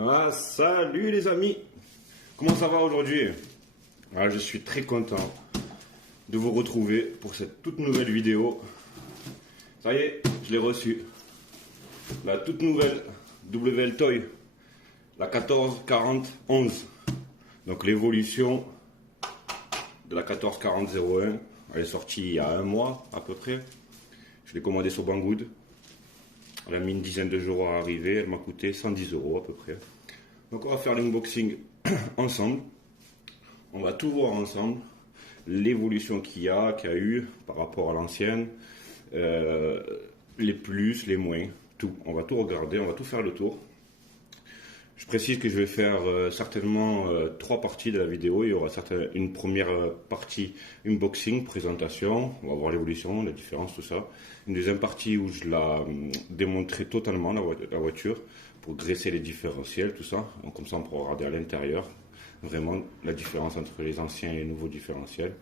Ah, salut les amis. Comment ça va aujourd'hui? Je suis très content de vous retrouver pour cette toute nouvelle vidéo. Ça y est, je l'ai reçue. La toute nouvelle WL Toy, la 144011. Donc l'évolution de la 144001. Elle est sortie il y a un mois à peu près. Je l'ai commandée sur Banggood. Elle a mis une dizaine de jours à arriver. Elle m'a coûté 110 € à peu près. Donc on va faire l'unboxing ensemble. On va tout voir ensemble. L'évolution qu'il y a eu par rapport à l'ancienne. Les plus, les moins. Tout. On va tout regarder. On va tout faire le tour. Je précise que je vais faire certainement 3 parties de la vidéo. Il y aura une première partie unboxing, présentation. On va voir l'évolution, la différence, tout ça. Une deuxième partie où je la démontrerai totalement, la voiture, pour graisser les différentiels, tout ça. Donc comme ça, on pourra regarder à l'intérieur vraiment la différence entre les anciens et les nouveaux différentiels.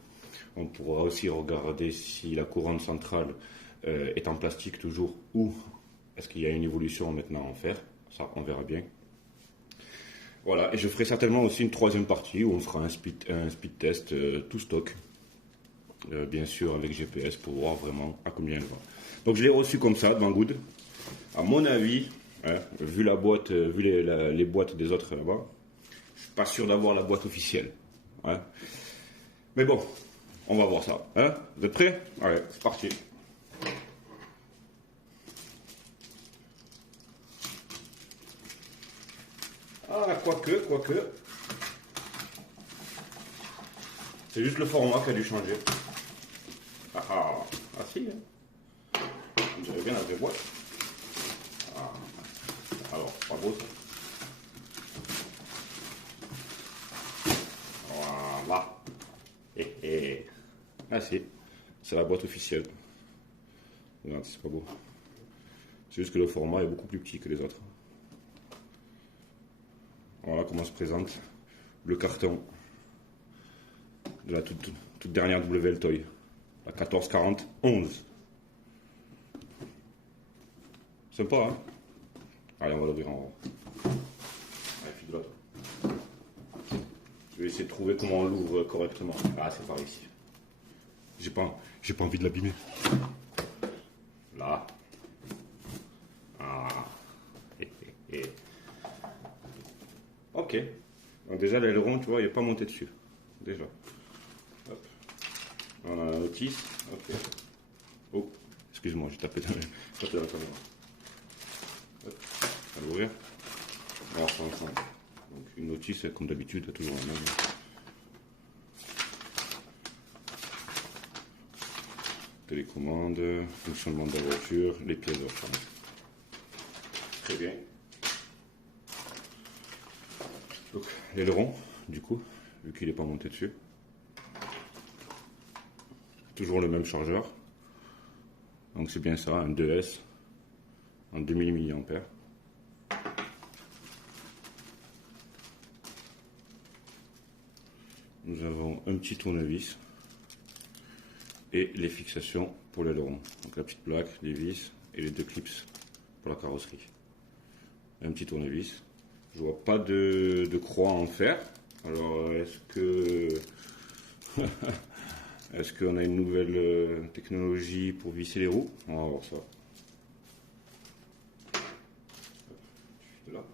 On pourra aussi regarder si la couronne centrale est en plastique toujours ou est-ce qu'il y a une évolution maintenant en fer. Ça, on verra bien. Voilà, et je ferai certainement aussi une troisième partie où on fera un speed test tout stock, bien sûr avec GPS pour voir vraiment à combien elle va. Donc je l'ai reçu comme ça, Banggood. À mon avis, vu la boîte, vu les boîtes des autres là-bas, je suis pas sûr d'avoir la boîte officielle. Mais bon, on va voir ça. Vous êtes prêts? Allez, c'est parti. Quoique. C'est juste le format qui a dû changer. Ah si. On dirait bien la vraie boîte. Alors, pas beau ça. Voilà. Ah si. C'est la boîte officielle. Regarde, c'est pas beau. C'est juste que le format est beaucoup plus petit que les autres. Voilà comment se présente le carton de la toute dernière WL Toy, la 144011. Sympa, hein? Allez, on va l'ouvrir en haut. Allez, file de l'autre. Je vais essayer de trouver comment on l'ouvre correctement. Ah, c'est par ici. J'ai pas envie de l'abîmer. Là. Ok. Donc déjà l'aileron, tu vois, il n'est pas monté dessus. Déjà. Hop. On a la notice. Ok. Oh, excuse-moi, j'ai tapé dans la caméra. Hop. On va l'ouvrir. On va faire ensemble. Donc une notice, comme d'habitude, toujours la même. Télécommande, fonctionnement de la voiture, les pièces de rechange. Très bien. Donc l'aileron, du coup, vu qu'il n'est pas monté dessus. Toujours le même chargeur. Donc c'est bien ça, un 2S en 2000 mAh. Nous avons un petit tournevis et les fixations pour l'aileron. Donc la petite plaque, les vis et les 2 clips pour la carrosserie. Un petit tournevis. Je vois pas de croix en fer. Alors est-ce qu'on a une nouvelle technologie pour visser les roues? On va voir ça. De là.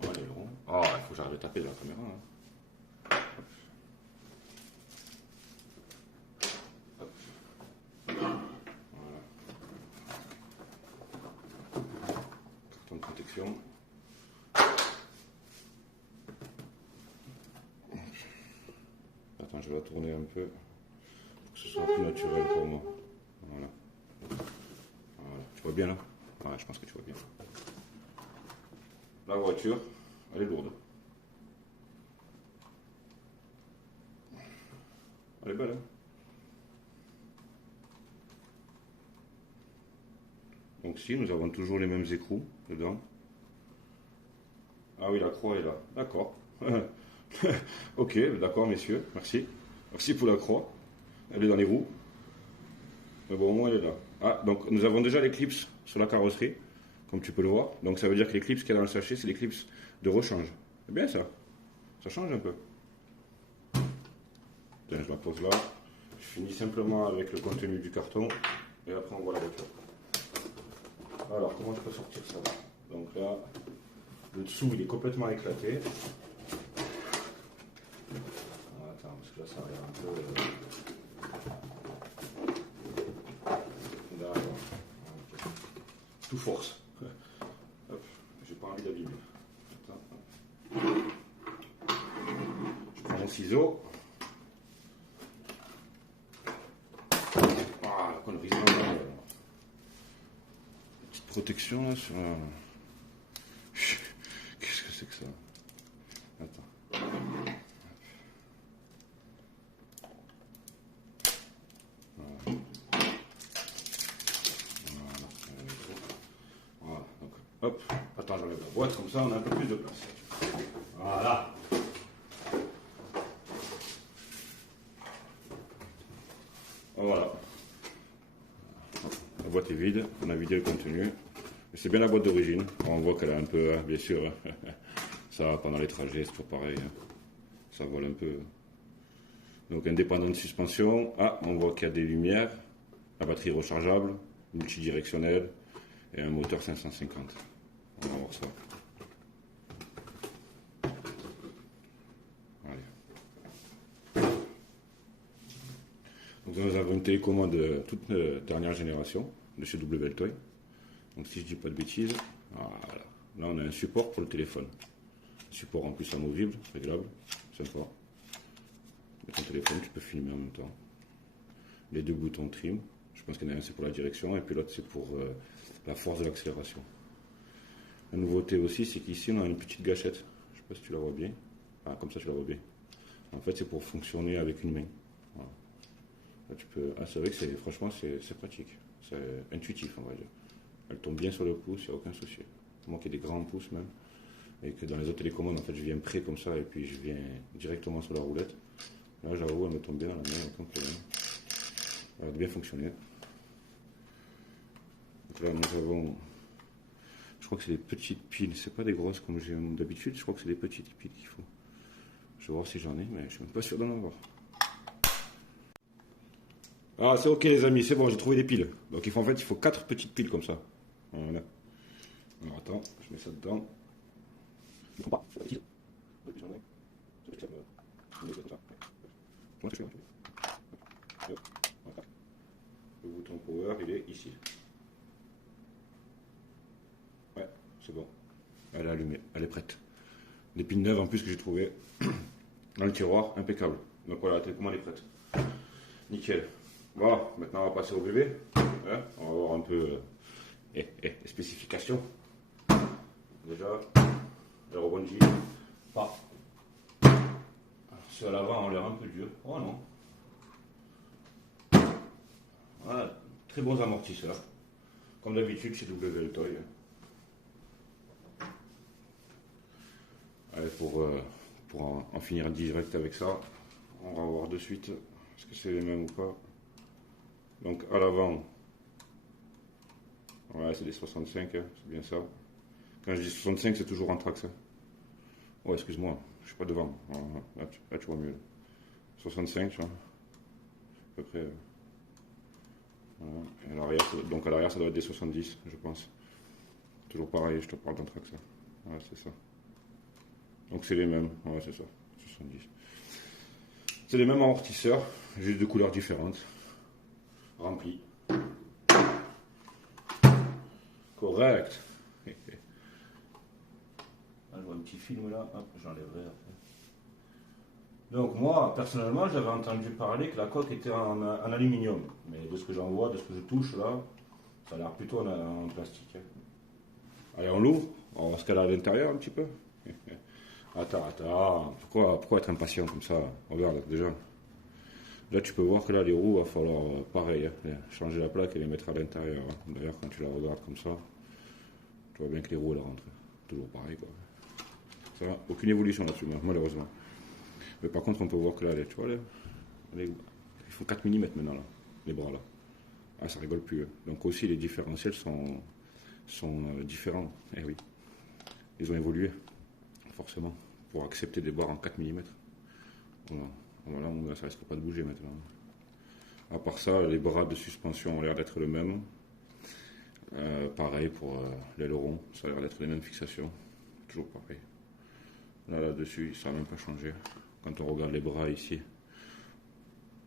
Voilà les ronds. Il faut que j'arrête de taper dans la caméra. Voilà. Carton de protection. Attends, je vais la tourner un peu pour que ce soit plus naturel pour moi. Voilà. Tu vois bien là? Je pense que tu vois bien. La voiture, elle est lourde. Elle est belle, hein? Donc si, nous avons toujours les mêmes écrous dedans. Ah oui, la croix est là. D'accord. Ok, d'accord, messieurs. Merci. Merci pour la croix. Elle est dans les roues. Mais bon, au moins, elle est là. Donc nous avons déjà les clips sur la carrosserie. comme tu peux le voir. Donc ça veut dire que les clips qu'il y a dans le sachet, c'est les clips de rechange. C'est bien ça. Ça change un peu. Tiens, je la pose là. Je finis simplement avec le contenu du carton. Et après, on voit la voiture. Alors, comment je peux sortir ça? Donc là, le dessous, il est complètement éclaté. Attends, parce que là, ça arrive un peu... D'accord. Tout force. Hop, j'ai pas envie d'abîmer. Je prends mon ciseau. Ah, la connerie, petite protection là sur la... Qu'est-ce que c'est que ça? Attends. Voilà, donc hop, attends, j'enlève la boîte, comme ça on a un peu plus de place. Voilà. Voilà. La boîte est vide, on a vidé le contenu. C'est bien la boîte d'origine, on voit qu'elle a un peu, bien sûr, ça pendant les trajets, c'est pas pareil. Ça vole un peu. Donc indépendant de suspension, on voit qu'il y a des lumières, la batterie rechargeable, multidirectionnelle et un moteur 550. On va voir ça. Allez. Donc nous avons une télécommande de toute dernière génération de chez WLtoy. Donc si je dis pas de bêtises, voilà. Là on a un support pour le téléphone. Un support en plus amovible, réglable, sympa. Avec ton téléphone, tu peux filmer en même temps. Les deux boutons trim. Je pense qu'il y en a un c'est pour la direction et puis l'autre c'est pour la force de l'accélération. La nouveauté aussi c'est qu'ici on a une petite gâchette. Je ne sais pas si tu la vois bien. Ah, comme ça tu la vois bien. En fait c'est pour fonctionner avec une main. Voilà. Là, tu peux... c'est vrai que franchement c'est pratique. C'est intuitif on va dire. Elle tombe bien sur le pouce, il n'y a aucun souci. Moi qui ai des grands pouces même. Et que dans les autres télécommandes en fait je viens près comme ça et puis je viens directement sur la roulette. Là j'avoue elle me tombe bien dans la main, aucun problème. Elle a bien fonctionné. Donc là nous avons, je crois que c'est des petites piles, c'est pas des grosses comme j'ai d'habitude, je crois que c'est des petites piles qu'il faut. Je vais voir si j'en ai, mais je suis même pas sûr d'en avoir. Ah c'est ok les amis, c'est bon, j'ai trouvé des piles. Donc en fait il faut 4 petites piles comme ça. Voilà. Alors attends, je mets ça dedans. Je comprends pas. Le bouton power, il est ici. Ouais, c'est bon. Elle est allumée, elle est prête. Des piles neuves en plus que j'ai trouvé dans le tiroir, impeccable. Donc voilà, la télécommande est prête. Nickel. Bon, maintenant on va passer au bébé. Hein, on va voir un peu les spécifications. Déjà, elle rebondit pas. Ceux à l'avant ont l'air un peu durs. Oh non. Voilà, très bons amortisseurs. Comme d'habitude chez WLtoy. Allez, pour en finir direct avec ça, on va voir de suite est-ce que c'est les mêmes ou pas. Donc à l'avant, ouais, c'est des 65, hein, c'est bien ça. Quand je dis 65, c'est toujours en trax. Hein. Oh, excuse-moi, je suis pas devant. Là, tu vois mieux. 65, tu vois. À peu près. Voilà. Et à l'arrière, donc à l'arrière, ça doit être des 70, je pense. Toujours pareil, je te parle d'un trax. Ouais, c'est ça. Donc c'est les mêmes. Ouais, c'est ça. 70. C'est les mêmes amortisseurs, juste de couleurs différentes. Remplis. Correct. Ah, je vois un petit film là, hop, j'enlèverai après. Donc moi, personnellement, j'avais entendu parler que la coque était en aluminium. Mais de ce que j'en vois, de ce que je touche là, ça a l'air plutôt en plastique. Allez, on l'ouvre, on va voir ce qu'elle a à l'intérieur un petit peu. Attends, pourquoi être impatient comme ça? Regarde, déjà. Là, tu peux voir que là, les roues, il va falloir pareil, hein, changer la plaque et les mettre à l'intérieur. Hein. D'ailleurs, quand tu la regardes comme ça, tu vois bien que les roues, elles rentrent. Toujours pareil, quoi. Ça va, aucune évolution là-dessus, malheureusement. Mais par contre, on peut voir que là, tu vois, là, ils font 4 mm maintenant, là, les bras, là. Ah, ça rigole plus. Hein. Donc aussi, les différentiels sont sont différents. Eh oui, ils ont évolué, forcément, pour accepter des barres en 4 mm. Voilà, ça risque pas de bouger maintenant. À part ça, les bras de suspension ont l'air d'être le même. Pareil pour l'aileron, ça a l'air d'être les mêmes fixations. Toujours pareil. Là-dessus, ça n'a même pas changé. Quand on regarde les bras ici,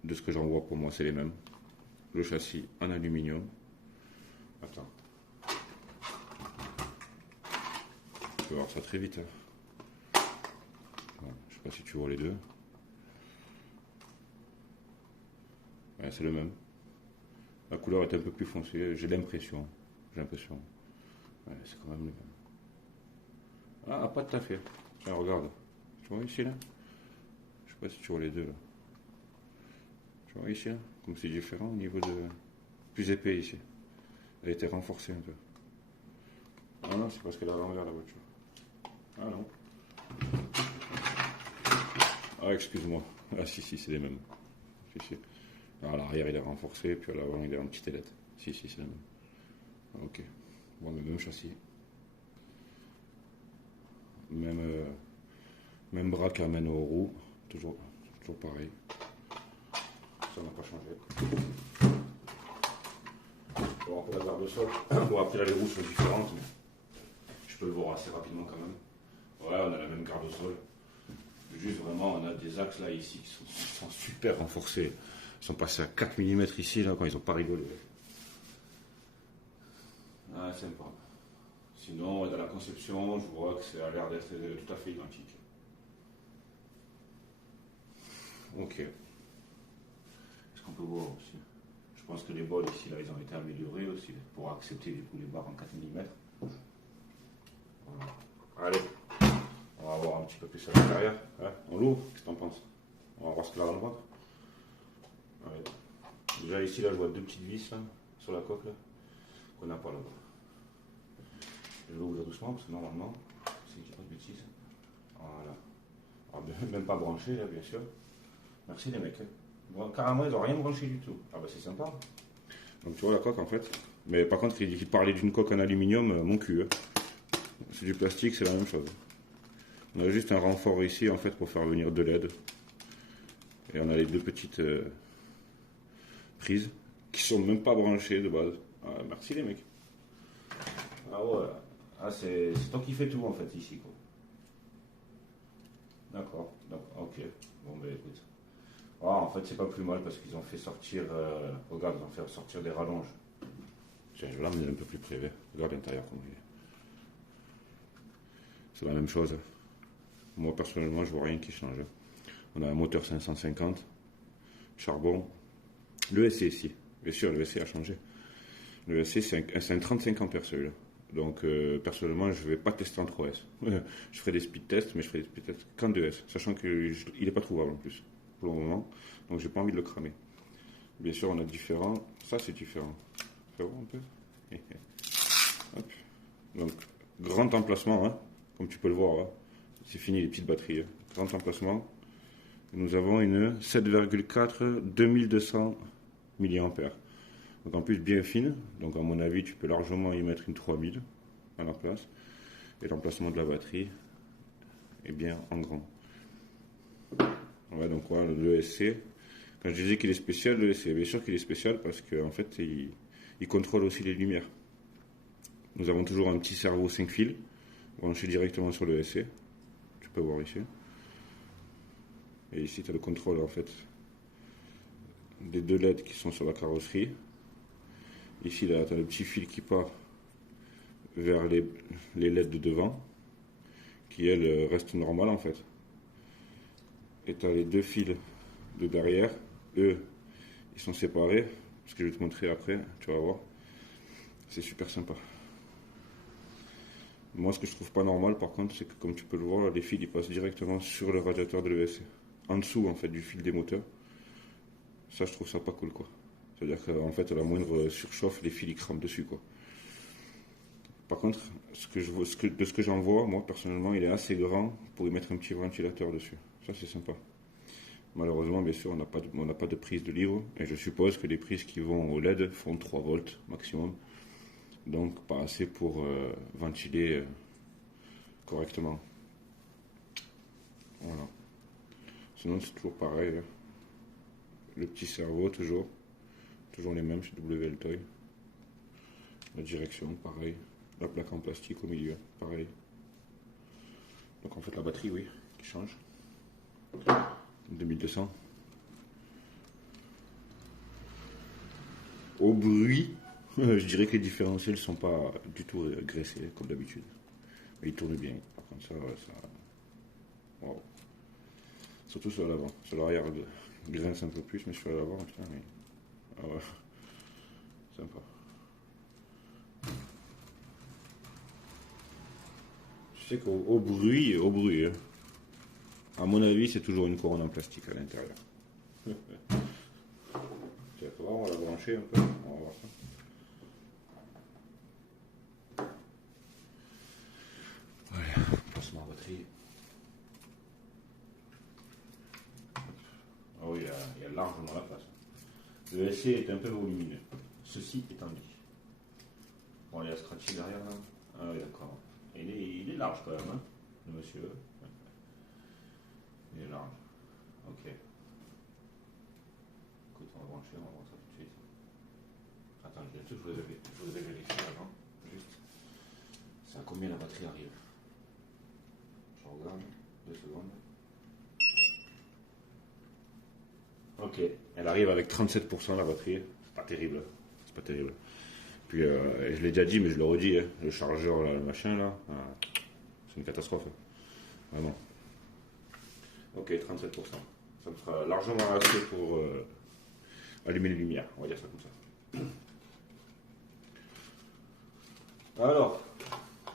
de ce que j'en vois, pour moi, c'est les mêmes. Le châssis en aluminium. Attends. Tu peux voir ça très vite. Hein. Voilà, je sais pas si tu vois les deux. Ouais, c'est le même. La couleur est un peu plus foncée, j'ai l'impression. Ouais, c'est quand même le même. Ah, pas tout à fait. Tiens, regarde. Tu vois ici, là? Je sais pas si tu vois les deux, là. Tu vois ici, là? Comme c'est différent au niveau de... Plus épais ici. Elle a été renforcée un peu. Ah non, c'est parce qu'elle est à l'envers, la voiture. Ah non. Ah, excuse-moi. Ah si, c'est les mêmes. Si. À l'arrière, il est renforcé, puis à l'avant, il est en petite ailette. Si, c'est le même. Ok. Bon, le même châssis. Même bras qui amène aux roues. Toujours pareil. Ça n'a pas changé. Bon, pour la garde de sol. Bon, après là, les roues sont différentes, mais je peux le voir assez rapidement quand même. Ouais, on a la même garde de sol. Juste vraiment, on a des axes là ici qui sont super renforcés. Ils sont passés à 4 mm ici, là, quand ils n'ont pas rigolé. Ah, sympa. Sinon, dans la conception, je vois que ça a l'air d'être tout à fait identique. Ok. Est-ce qu'on peut voir aussi? Je pense que les bols ici, là, ils ont été améliorés aussi pour accepter du coup les barres en 4 mm. Voilà. Allez, on va voir un petit peu plus à l'intérieur. Hein, on l'ouvre, qu'est-ce que t'en penses? On va voir ce qu'il y a dans le ventre. Allez. Déjà ici, là, je vois deux petites vis là, sur la coque là, qu'on n'a pas là-bas. Je vais ouvrir doucement parce que normalement, si je dis pas de bêtises. Voilà. Alors, même pas branché là, bien sûr. Merci les mecs. Bon, carrément, ils n'ont rien branché du tout. Ah bah c'est sympa. Donc tu vois la coque en fait. Mais par contre, il parlait d'une coque en aluminium, mon cul. Hein. C'est du plastique, c'est la même chose. On a juste un renfort ici en fait pour faire venir deux LED. Et on a les deux petites prises qui sont même pas branchées de base. Ah, merci les mecs. Ah ouais. Ah, c'est toi qui fais tout en fait ici quoi. D'accord. Ok. Bon ben écoute. Ah, en fait c'est pas plus mal parce qu'ils ont fait sortir. Regarde, ils ont fait sortir des rallonges. Tiens, je vais l'amener un peu plus privé. Regarde l'intérieur comme il est. C'est la même chose. Moi personnellement je vois rien qui change. On a un moteur 550, charbon. Le SC ici. Bien sûr, le SC a changé. Le SC c'est un 35 ampères celui-là. Donc personnellement je ne vais pas tester en 3S. Je ferai des speed tests, mais je ferai des speed tests qu'en 2S, sachant qu'il n'est pas trouvable en plus pour le moment. Donc j'ai pas envie de le cramer. Bien sûr on a différents. Ça c'est différent. Fais voir un peu. Hop. Donc grand emplacement, hein, comme tu peux le voir. Hein. C'est fini les petites batteries. Hein. Grand emplacement. Nous avons une 7,4 2200 mAh. Donc en plus bien fine, donc à mon avis tu peux largement y mettre une 3000 à la place. Et l'emplacement de la batterie est bien en grand. Ouais, donc voilà, le ESC. Quand je disais qu'il est spécial, le ESC, bien sûr qu'il est spécial parce qu'en fait il contrôle aussi les lumières. Nous avons toujours un petit cerveau 5 fils branché directement sur le ESC. Tu peux voir ici. Et ici tu as le contrôle en fait des deux LED qui sont sur la carrosserie. Ici, là, tu as le petit fil qui part vers les LED de devant, qui, elles, restent normales, en fait. Et tu as les deux fils de derrière. Eux, ils sont séparés. Ce que je vais te montrer après, tu vas voir. C'est super sympa. Moi, ce que je trouve pas normal, par contre, c'est que, comme tu peux le voir, les fils, ils passent directement sur le radiateur de l'ESC. En dessous, en fait, du fil des moteurs. Ça, je trouve ça pas cool, quoi. C'est-à-dire qu'en fait, à la moindre surchauffe, les fils ils crament dessus, quoi. Par contre, de ce que j'en vois, moi personnellement, il est assez grand pour y mettre un petit ventilateur dessus. Ça, c'est sympa. Malheureusement, bien sûr, on n'a pas de prise de livre. Et je suppose que les prises qui vont au LED font 3 volts maximum. donc pas assez pour ventiler correctement. Voilà. Sinon c'est toujours pareil. Hein. Le petit cerveau toujours les mêmes chez WL Toy. La direction pareil. La plaque en plastique au milieu pareil. Donc en fait la batterie oui qui change. 2200. Au bruit, je dirais que les différentiels sont pas du tout graissés comme d'habitude. Mais ils tournent bien. Par contre ça. Wow. Surtout sur l'avant. Sur l'arrière, il grince un peu plus, mais sur l'avant, putain, mais... Ah ouais. Sympa. Je sais qu'au bruit, hein. À mon avis, c'est toujours une couronne en plastique à l'intérieur. Tiens, faut voir, on va la brancher un peu. On va voir ça. Voilà, placement en batterie. Ah oui, il y a largement la place. Le SC est un peu volumineux. Ceci étant dit. Bon, il y a scratchy derrière là. Ah oui, d'accord. Il est large quand même, hein, le monsieur. Il est large. Ok. Écoute, on va brancher, on va voir ça tout de suite. Attends, je voudrais vérifier avant. Juste. C'est à combien la batterie arrive? Je regarde. 2 secondes. Ok, elle arrive avec 37% la batterie. C'est pas terrible. C'est pas terrible. Puis je l'ai déjà dit, mais je le redis, hein, le chargeur, là, le machin là, c'est une catastrophe. Vraiment. Ok, 37%. Ça me sera largement assez pour allumer les lumières, on va dire ça comme ça. Alors,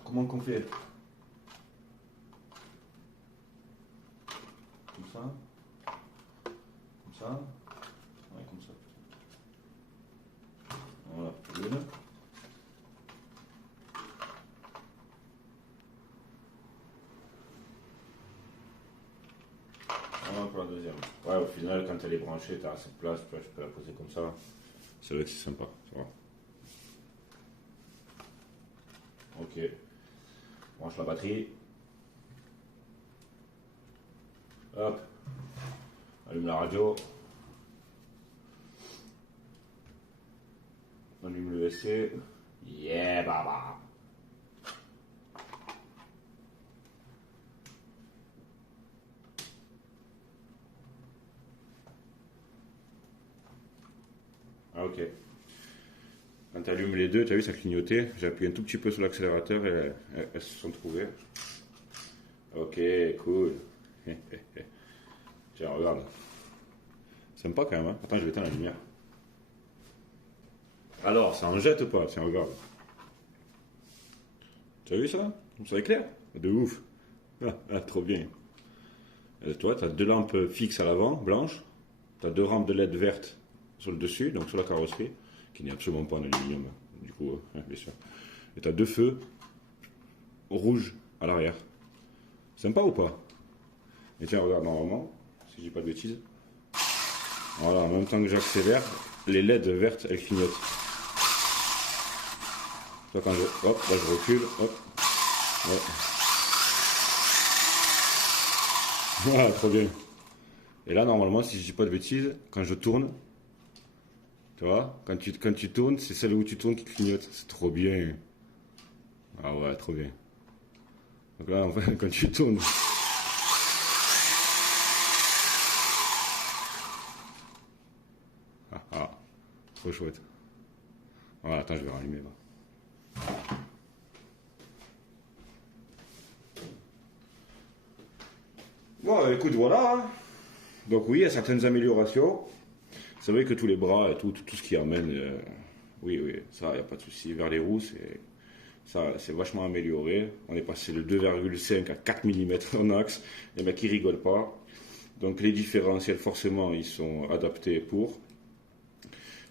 comment qu'on fait? Comme ça? Comme ça? Ouais, comme ça. Voilà, une. Voilà pour la deuxième. Ouais, au final, quand elle est branchée, tu as assez de place, tu peux la poser comme ça. C'est vrai que c'est sympa, ça va. Ok. Branche la batterie. Hop. Allume la radio. Allume le SC. Yeah, baba. Ah, ok. Quand tu allumes les deux, tu as vu, ça clignotait. J'ai appuyé un tout petit peu sur l'accélérateur et elles se sont trouvées. Ok, cool. Tiens, regarde. Sympa quand même, hein. Attends, je vais éteindre la lumière. Alors, ça en jette ou pas? Tiens, regarde. Tu as vu ça? Ça éclaire? De ouf. Ah, trop bien. Toi, tu as 2 lampes fixes à l'avant, blanches. Tu as 2 rampes de LED vertes sur le dessus, donc sur la carrosserie, qui n'est absolument pas en aluminium, du coup, bien sûr. Et tu as 2 feux rouges à l'arrière. Sympa ou pas? Et tiens, regarde, normalement, si je dis pas de bêtises. Voilà, en même temps que j'accélère, les LED vertes, elles clignotent. Toi, quand hop, là je recule, hop. Ouais. Voilà, trop bien. Et là, normalement, si je dis pas de bêtises, quand je tourne, tu vois, quand tu tournes, c'est celle où tu tournes qui clignote. C'est trop bien. Ah ouais, trop bien. Donc là, en fait, quand tu tournes... Ah, trop chouette. Voilà, attends, je vais rallumer là. Bon, écoute, voilà. Donc oui, il y a certaines améliorations. C'est vrai que tous les bras et tout ce qui amène, oui, ça, il n'y a pas de souci. Vers les roues, c'est vachement amélioré. On est passé de 2,5 à 4 mm en axe. Les mecs, ils rigolent pas. Donc les différentiels, forcément, ils sont adaptés pour.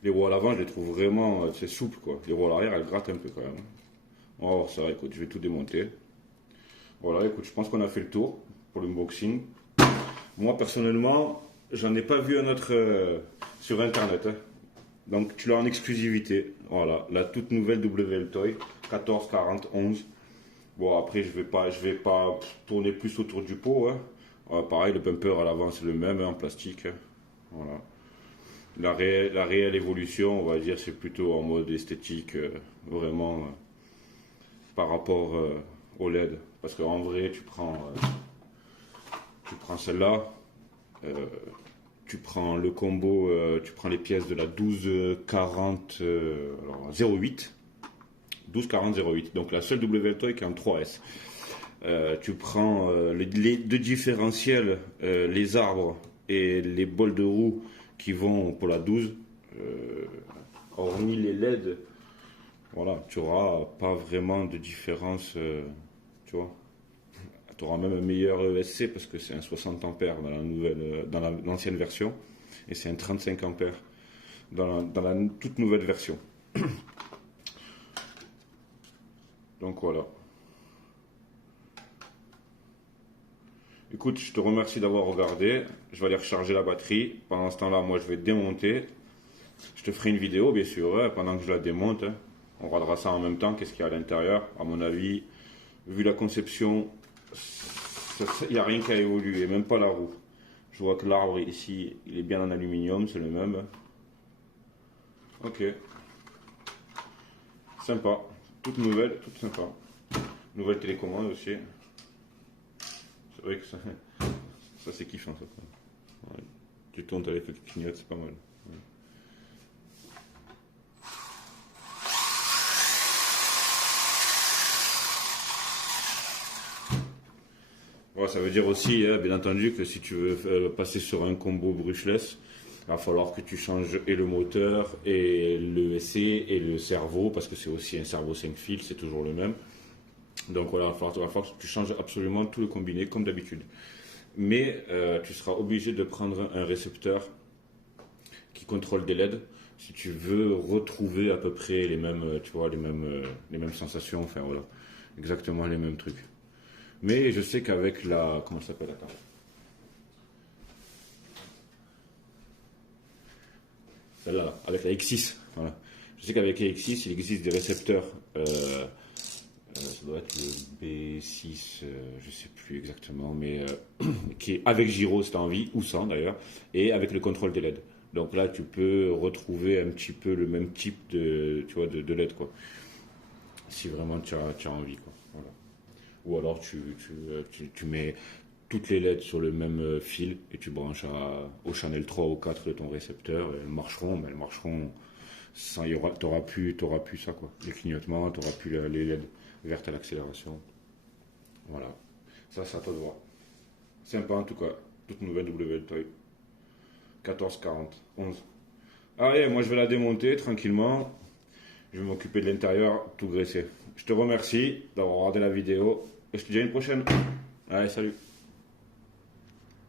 Les roues à l'avant, je les trouve vraiment, c'est souple, quoi. Les roues à l'arrière, elles grattent un peu quand même. On va voir ça, écoute, je vais tout démonter. Voilà, écoute, je pense qu'on a fait le tour pour l'unboxing. Moi, personnellement, j'en ai pas vu un autre sur Internet. Hein. Donc, tu l'as en exclusivité. Voilà, la toute nouvelle WL-Toy 144011. Bon, après, je vais pas tourner plus autour du pot, hein. Pareil, le bumper à l'avant, c'est le même, hein, en plastique, hein. Voilà. La réelle évolution, on va dire, c'est plutôt en mode esthétique, vraiment, par rapport au LED. Parce qu'en vrai, tu prends celle-là, tu prends le combo, tu prends les pièces de la 1240 08. 1240-08, donc la seule WL-Toy qui est en 3S. Tu prends les deux différentiels, les arbres et les bols de roue qui vont pour la 12. Hormis les LED, voilà, tu n'auras pas vraiment de différence, tu vois. Tu auras même un meilleur ESC parce que c'est un 60 ampères dans la nouvelle, dans l'ancienne version, et c'est un 35 ampères dans la toute nouvelle version. Donc voilà. Écoute, je te remercie d'avoir regardé. Je vais aller recharger la batterie. Pendant ce temps-là, moi, je vais démonter. Je te ferai une vidéo, bien sûr, hein, pendant que je la démonte. On regardera ça en même temps. Qu'est-ce qu'il y a à l'intérieur? À mon avis, vu la conception, il n'y a rien qui a évolué, même pas la roue. Je vois que l'arbre ici, il est bien en aluminium, c'est le même. Ok. Sympa. Toute nouvelle, toute sympa. Nouvelle télécommande aussi. C'est vrai que ça c'est kiffant ça. Ouais. Tu tournes avec le clignote, c'est pas mal. Ouais. Bon, ça veut dire aussi, hein, bien entendu, que si tu veux passer sur un combo brushless, il va falloir que tu changes et le moteur, et le ESC, et le cerveau, parce que c'est aussi un cerveau 5 fils, c'est toujours le même. Donc voilà, il va falloir que tu changes absolument tout le combiné, comme d'habitude. Mais tu seras obligé de prendre un récepteur qui contrôle des LED si tu veux retrouver à peu près les mêmes, tu vois, les mêmes sensations, enfin voilà, exactement les mêmes trucs. Mais je sais qu'avec la, comment ça s'appelle, attends, celle-là, avec la X6, voilà. Je sais qu'avec la X6, il existe des récepteurs, ça doit être le B6, je sais plus exactement, mais qui est avec gyro si tu as envie, ou sans d'ailleurs, et avec le contrôle des LED. Donc là, tu peux retrouver un petit peu le même type de, tu vois, de LED, quoi. Si vraiment tu as envie, quoi. Voilà. Ou alors tu mets toutes les LED sur le même fil et tu branches au channel 3 ou 4 de ton récepteur. Et elles marcheront, mais elles marcheront sans, t'auras plus ça, quoi. Les clignotements, t'auras plus les LED vertes à l'accélération. Voilà. Ça, c'est à toi de voir. Sympa en tout cas. Toute nouvelle WL-Toy. 1440-11. Allez, moi je vais la démonter tranquillement. Je vais m'occuper de l'intérieur, tout graisser. Je te remercie d'avoir regardé la vidéo et je te dis à une prochaine. Allez, salut.